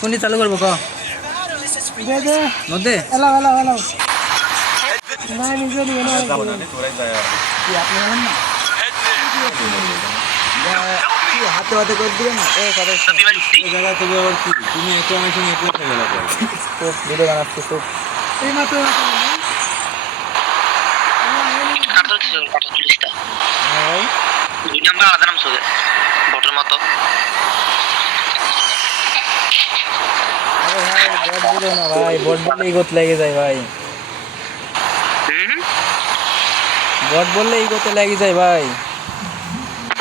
কোনটি চালু করবো ক মধ্যে হাতে হাতে করে দিবে না জায়গায় তবে আবার কি তুমি একটু আমার সঙ্গে একটু খেলা করো খুব ভিডিও বানাচ্ছি খুব এই মাত্র ভাই বট বললে ইগোত লেগে যায় ভাই বট বললে ইগোতে লেগে যায় ভাই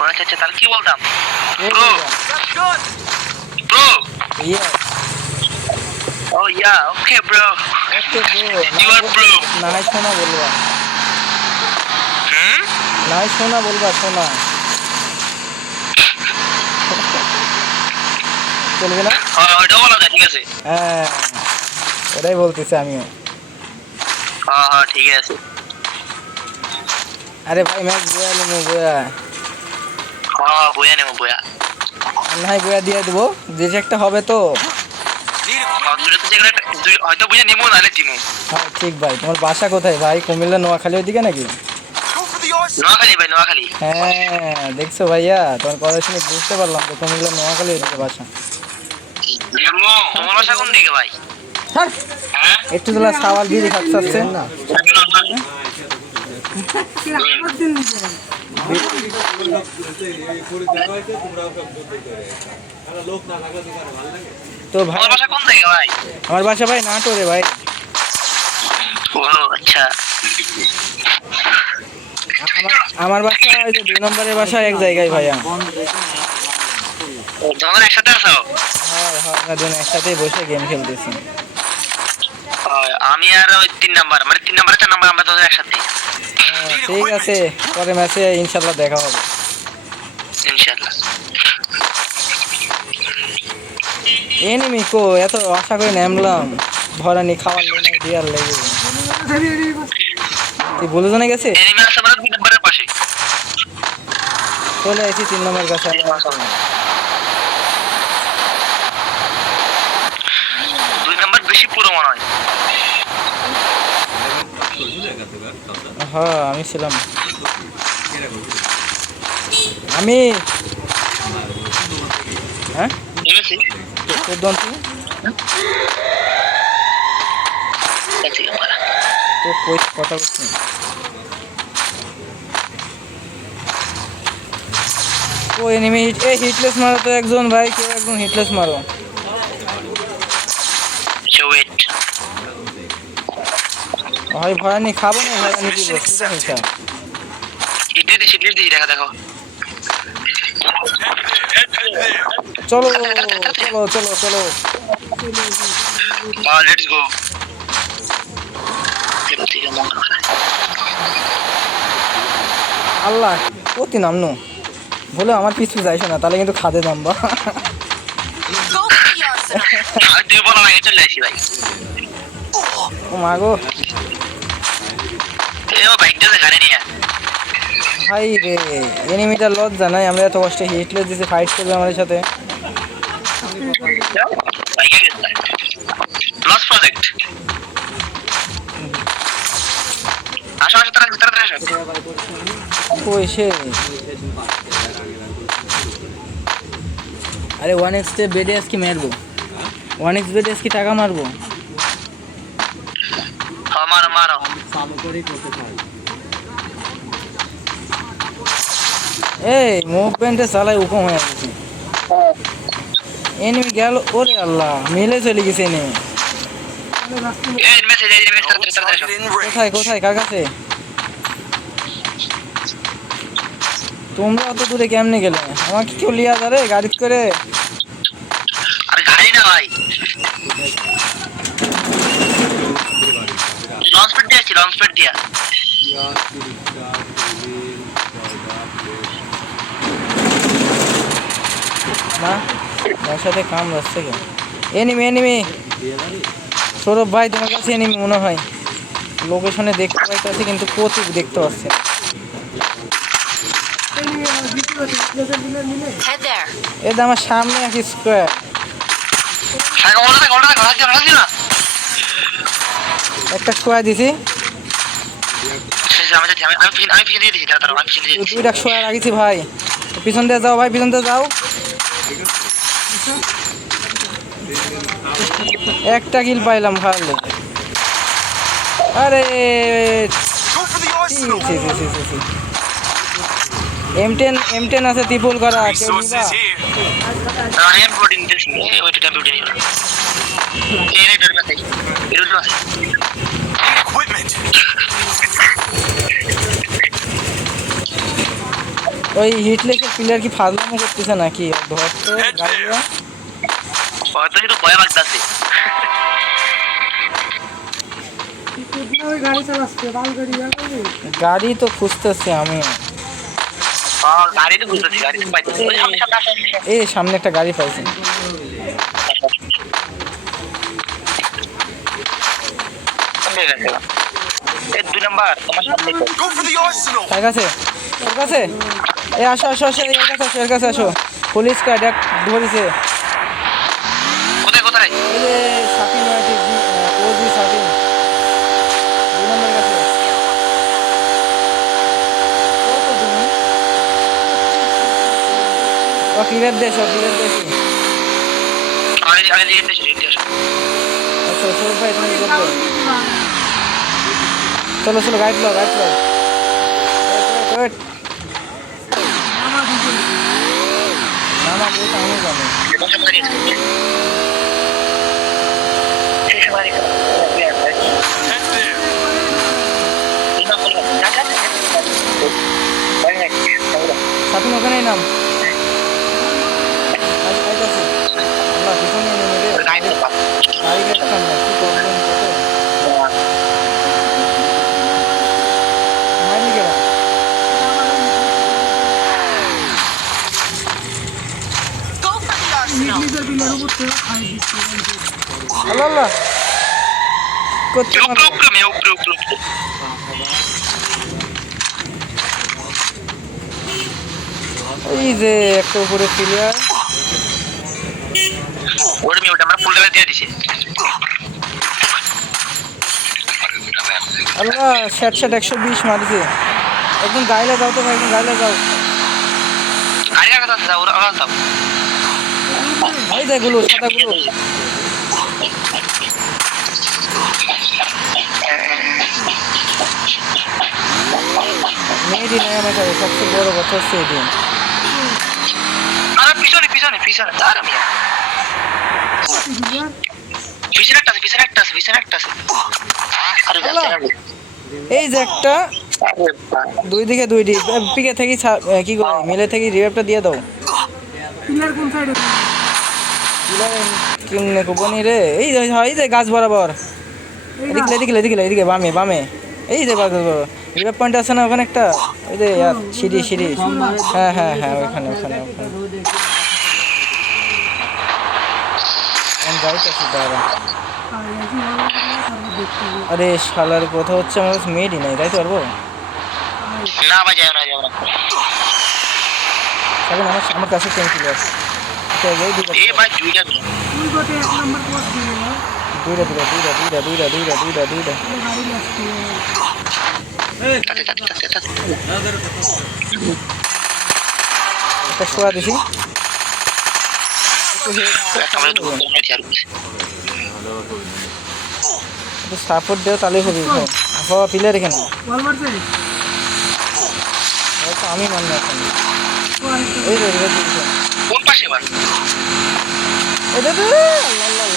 আচ্ছা তাহলে কি বলতাম bro yes oh yeah okay bro নাই শোনা বলবা নাই শোনা বলবা শোনা চলবে না ওটা বলা যায় ঠিক আছে হ্যাঁ ওটাই বলতেছি আমিও হ্যাঁ ঠিক আছে আরে ভাই ম্যাচ বয়া নেবো বয়া হ্যাঁ বয়া নেবো বয়া নাই বয়া দিয়ে দেবো যে একটা হবে তো হয়তো বুঝে নিবো নাহলে দিমু হ্যাঁ ঠিক ভাই তোমার বাসা কোথায় ভাই কুমিল্লা নোয়াখালী ওইদিকে নাকি নোয়াখালী ভাই নোয়াখালী হ্যাঁ দেখছো ভাইয়া তোমার কথা শুনে বুঝতে পারলাম তো কুমিল্লা নোয়াখালী ওইদিকে বাসা তোমার বাসা কোন দিকে ভাই একটু তোলা সাওয়াল দিয়ে খাচ্ছে না তো ভাই বাসা কোন দিকে ভাই আমার বাসা ভাই নাটোরে ভাই ও আচ্ছা আমার বাসা ওই যে 2 নম্বরের বাসা এক জায়গায় ভাইয়া তোমরা একসাথে আছো হ্যাঁ হ্যাঁ আমরা দুজন একসাথেই বসে গেম খেলতেছি আমি আর ওই 3 নাম্বার মানে 3 নাম্বার 4 নাম্বার আমরা দুজন একসাথে ঠিক আছে পরে ম্যাচে ইনশাআল্লাহ দেখা হবে ইনশাআল্লাহ এনিমি কো এত আশা করে নামলাম ভরানি খাওয়ার লেনে দিয়ার লেগে তুই বলে জানা গেছে এনিমি আছে মানে 2 নাম্বারের পাশে চলে আইছি 3 নম্বর কাছে 2 নাম্বার বেশি পুরো মনে হয় হ্যাঁ আমি ছিলাম আমি হ্যাঁ তোর দন তুই তো কই কথা বলছিস ও এনিমি হিটলেস মারো তো একজন ভাই কেউ একজন হিটলেস মারো ভাই ভরানি খাবো না ভরানি কি বলছিস হিসাব সিটলিস দিয়ে দেখো চলো চলো চলো চলো লেটস গো আল্লাহ কতি নামনো বলে আমার পিছু যাইছো না তাহলে কিন্তু খাদে নামবা ও মাগো ভাই রে এনিমিটার লজ্জা নাই আমরা এত কষ্টে হিটলেস দিছে ফাইট করবে আমাদের সাথে লস প্রজেক্ট আসো আসো তাড়াতাড়ি আসো কই সে আরে 1x তে বেডে কি মারবো 1x বেডে কি টাকা মারবো মারো মারো এই মুভমেন্টে চালাই উকম হয়ে গেছে এনিমি গেল ওরে আল্লাহ মিলে চলে গেছে এনিমি কোথায় কোথায় কার কাছে তোমরা অত দূরে কেমনে গেলে আমাকে কেউ লিয়া যাবে গাড়ি করে আরে গাড়ি না ভাই লঞ্চ প্যাড দিয়া না তার সাথে কাম রাখছে কেন এনিমি এনিমি সৌরভ ভাই তোমার কাছে এনিমি মনে হয় লোকেশনে দেখতে পাইতেছি কিন্তু কোথাও দেখতে পাচ্ছি Head there. এটা আমার সামনে এক স্কোয়ার। আগে ওটা রাখছি না একটা স্কোয়ার দিছি, আমি যাচ্ছি, আমি পিছনে দিয়ে দিচ্ছি, তাড়াতাড়ি আমি পিছনে দিয়ে দিচ্ছি। দুইটা স্কোয়ার রাখিছি ভাই। পিছন দিয়ে যাও ভাই, পিছন দিয়ে যাও। একটা কিল পাইলাম খালি। আরে M10 আছে ত্রিপুল করা, কেউ নিবা? আমি M14 দিচ্ছি, ওইটা M14 নিও না। এই রে ডরবে তাই এরুলো আছে। ওই হিটলেসের প্লেয়ার কি ফাজলামো করতেছে নাকি? ধর তো গাড়িটা। হয়তো একটু ভয় লাগতাছে। গাড়ি তো খুঁজতেছি আমি। গাড়ি তো বুঝতেছি, গাড়ি তো পাইতেছি। ওই সামনে আসো। এই সামনে একটা গাড়ি পাইছি। এই 2 নাম্বার তোমার সামনে তো। কার কাছে? ওর কাছে? এই আসো আসো আসো, এর কাছে আসো, এর কাছে আসো। পুলিশ কার্ড এক ধরেছে। কোথায়? এই যে সাকিন আছে, ওজি সাকিন 2 নম্বর কাছে। ও ক্লিয়ার দেশ, ও ক্লিয়ার দেশ। আমি দিয়ে দিচ্ছি। আচ্ছা চলো ভাই, তুমি করবে। চলো চলো, গাইড লো, গাইড লো। ওয়েট নামা দিয়ে তো আমি জানি। সাকিন ওখানেই নাম। আল্লাহ পিছনে নেমে রে, গাড়ি দেখতাম না, কি প্রবলেম কত মাইনি গেলাম। Go for the arsenal. আল্লাহ আল্লাহ করতে পারবো। উপরে। এই যে একটা উপরে প্লেয়ার। ওটা আমরা ফুল লেভেল দিয়ে দিছি। আল্লাহ ষাট 120 মারিছে। একদম গাইলে যাও তো ভাই, একদম গাইলে যাও। গাড়ি কাটা দাও, ওরা দাও। এই যেগুলো সাদাগুলো। মেয়েটি নেই আমার কাছে, সবচেয়ে বড় কথা হচ্ছে এটি। আরে পিছনে দাঁড়া মিয়া। পিছনে একটা আছে। আরে এই যে একটা, দুই দিকে দুইটি পিকে থেকে কি করে মিলে থেকে রিভাইভটা দিয়ে দাও। কিমনে কোবনি রে? এই যে গাছ বরাবর, এদিকে বামে। এই যে রিভাইভ পয়েন্ট আছে না ওখানে একটা, ওই যে সিঁড়ি। হ্যাঁ ওখানে যাইতেছি দাঁড়া। আরে শালার কথা হচ্ছে আমার কাছে মেয়েডই নাই, যাইতে পারবো না ভাই, যাও না। সাকিন আমার কাছে ট্যাঙ্কি আছে। এই ভাই দুইটা একটা শোয়া দিছি। সাপোর্ট দেও তাহলে হবে। হওয়া প্লেয়ার এখানে হয়তো আমি মানব এখন। এই রে কোন পাশে ভাই?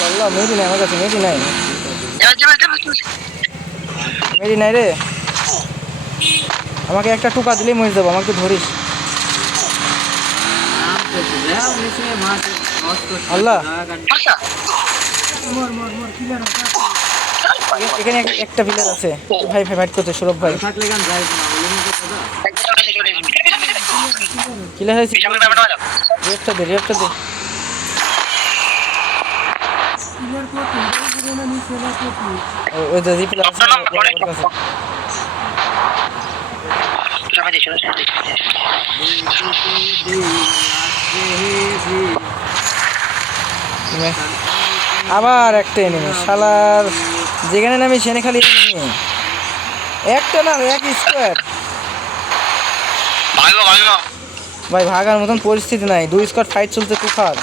আল্লাহ মেয়েটি নাই আমার কাছে, মেয়েটি নাই রে। আমাকে একটা টুকা দিলেই মরে যাবো, আমাকে ধরিস। আল্লাহ এখানে একটা প্লেয়ার আছে ভাই, ফাইট করতে সৌরভ ভাই। কিলার হয়েছে, রিয়েক্টটা দে। ওই যে রিপ্লে আছে। সামনে দিয়েছিল আবার একটা এনিমি শালার, যেখানে নামি সেখানে খালি এনিমি। একটা না, এক স্কোয়ার। ভাগো ভাগো ভাই ভাগার মতন পরিস্থিতি নাই, 2 স্কোয়াড ফাইট চলছে তুফার।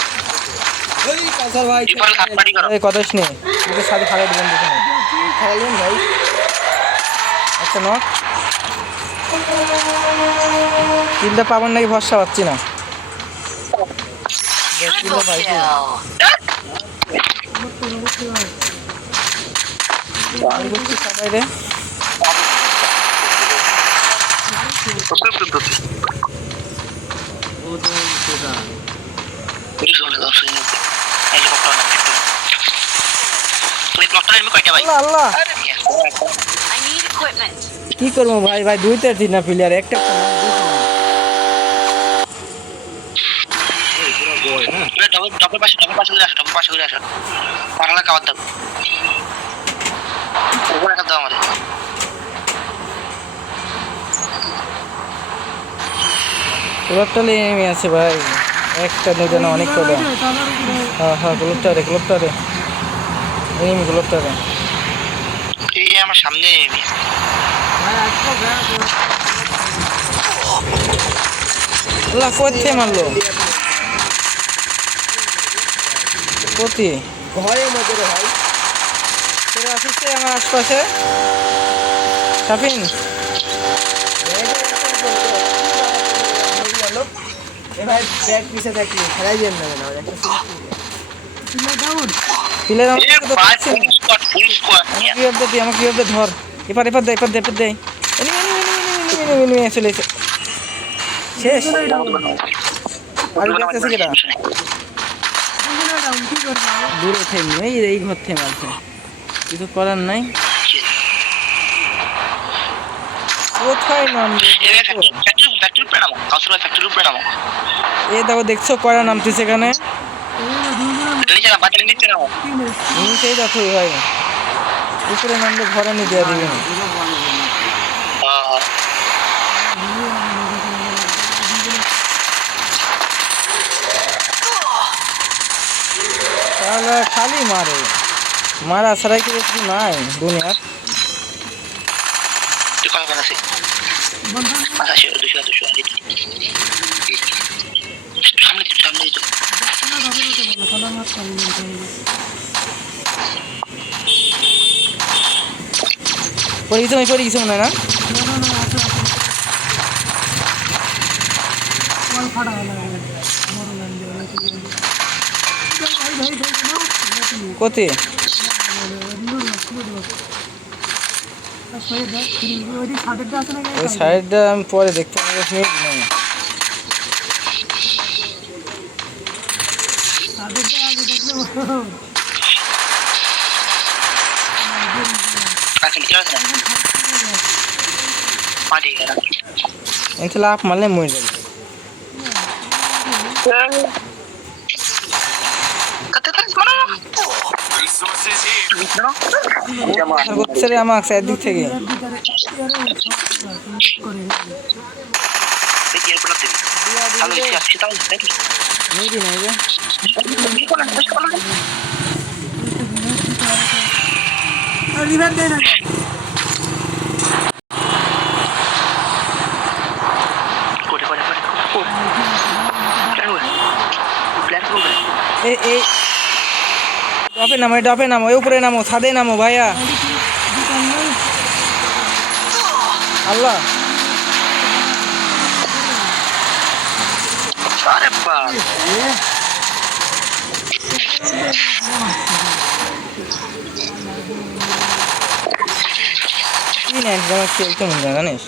ওই কাসার ভাই ডিফল্ট হাত পার্টি করো এই কথাস নেই, ওদের সাথে খারাপ দিবেন দেখুন খেলালেন ভাই। আচ্ছা নক কিলটা পাবেন নাকি ভরসা পাচ্ছি না। Triple kill. সবাই রে ও তো সেটা আল্লাহ আল্লাহ, I need equipment. কি করবো ভাই, ভাই 2-3 না প্লেয়ার একটা। পুরো বয় হ্যাঁ। ডবল পাশে ঘুরে আসো পাঠালা খাবার দাও ওপরে একটা দাও আমাদের গ্লোবটালে এনিমি আছে ভাই, একটা দুইটা না অনেক কটা। হ্যাঁ হ্যাঁ গ্লোবটারে এনিমি গ্লোবটারে। এই যে আমার সামনে এনিমি আল্লাহ কোথে মারলো, কোথি ঘরে মধ্যে রে ভাই। চলে আসিস আমার আশপাশে সাফিন। এ ভাই ব্যাগ পিছে থাকলি খেলাই যান না কেন একটা পিলের ফুল স্কোয়াড আমার কি হবে ধর, এপার দে এনিমি চলে এসে শেষ। আর দেখতেছে কেটা দূরে থেমে, এই ঘর থেমে আছে, কিছু করার নাই। কোথায় নামবে এ দেখো, দেখছো কয়টা নামতেছে এখানে, নিচেই দেখো ভাই, উপরে নামলে ঘরানি দেওয়া দিবে না। তাহলে খালি মারা ছাড়াই কি কিছু নাই দুনিয়ার। পরে কিছু মনে হয় না। কোথায় ওই সাইডটা আমি পরে দেখতে পাবো। এতে লাভ মারলে মরে যাবে। করছে রে আমার একদিক থেকে এই ডপে নামো এই উপরে নামো, ছাদে নামো ভাইয়া। আল্লাহ কি নেট আমার খেলতে মনে হয় জানিস।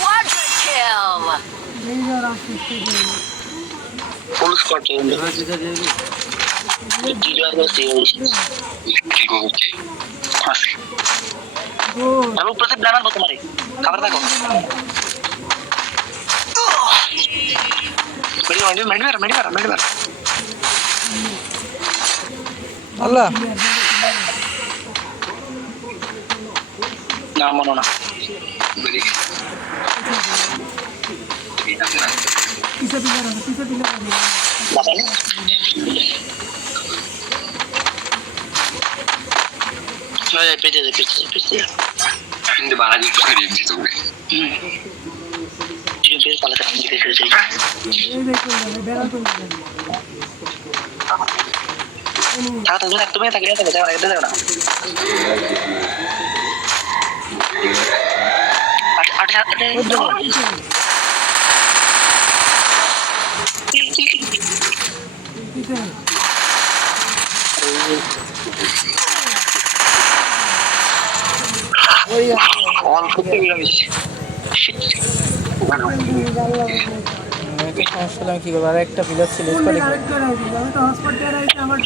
Quadra kill. ফুল স্কোয়াড জিরো করছি কি করছি আমি উপরে প্ল্যান আনবো তোমারে খাবার দেখো মেডি আল্লাহ না মনো না বাসালে পেতে কিন্তু বাড়া দিতে পারি দিতে হবে ফিরে পালাতে দিতে ফিরে তুমি থাকলে যাও না অল্প সমস্যা কি করবো আর একটা প্লেয়ার ছিল স্কোয়াডে আমি তো হসপিটালে আমার